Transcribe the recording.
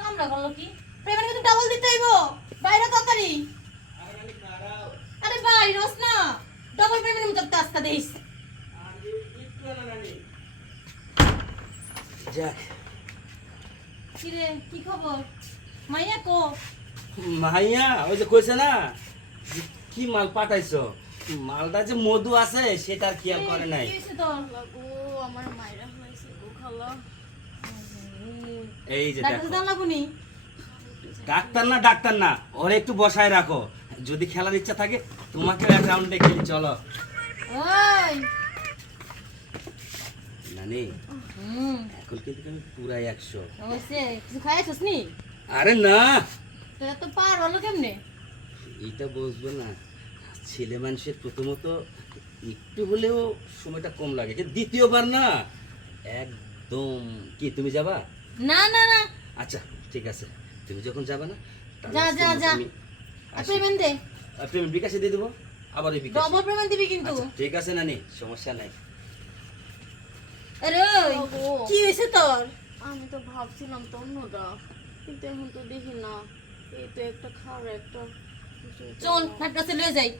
কামড়া করল কি? পেমেন্ট কিন্তু ডাবল দিতে হইব। বাইরে তাড়াতাড়ি। আরে বাইরে রস না। ডাবল পেমেন্ট মতো আস্তা দেইস যাক। কি রে কি খবর? মাইয়া কো? মাইয়া ওই যে কইছে না কি মাল পাঠাইছো? মালটা যে মধু আছে সেটা আর খেয়াল করে নাই। আমার মায়েরা হয়েছে গো খালা। এই যে ডাক্তার না ডাক্তার না ওরে একটু বসায় রাখো। যদি খেলার ইচ্ছা থাকে তোমাকে রাউন্ডে খেলি চলো। নানি এখন কিন্তু আমি পুরাই একশো। কিছু খাইছিস নি? আরে না। তোরা তো পার হলো কেমনে? এইটা বুঝব না। ছেলে মানুষের প্রথমত একটু হলেও সময়টা কম লাগে। কিন্তু দ্বিতীয়বার না একদম। কি তুমি যাবা? না না না। আচ্ছা ঠিক আছে। তুমি যখন যাবে না যা, যা, যা। পেমেন্ট দে। আর পেমেন্ট বিকাশে দিয়ে দেবো আবার ওই বিকাশ। ডবল পেমেন্ট দিবি কিন্তু। ঠিক আছে নানি সমস্যা নাই। আরে কি হয়েছে তোর? আমি তো ভাবছিলাম তো অন্যটা কিন্তু এখন তো দেখি না। এই তো একটা খাওয়ার একটা চল দাও। হাট কাছে লয়ে যাই।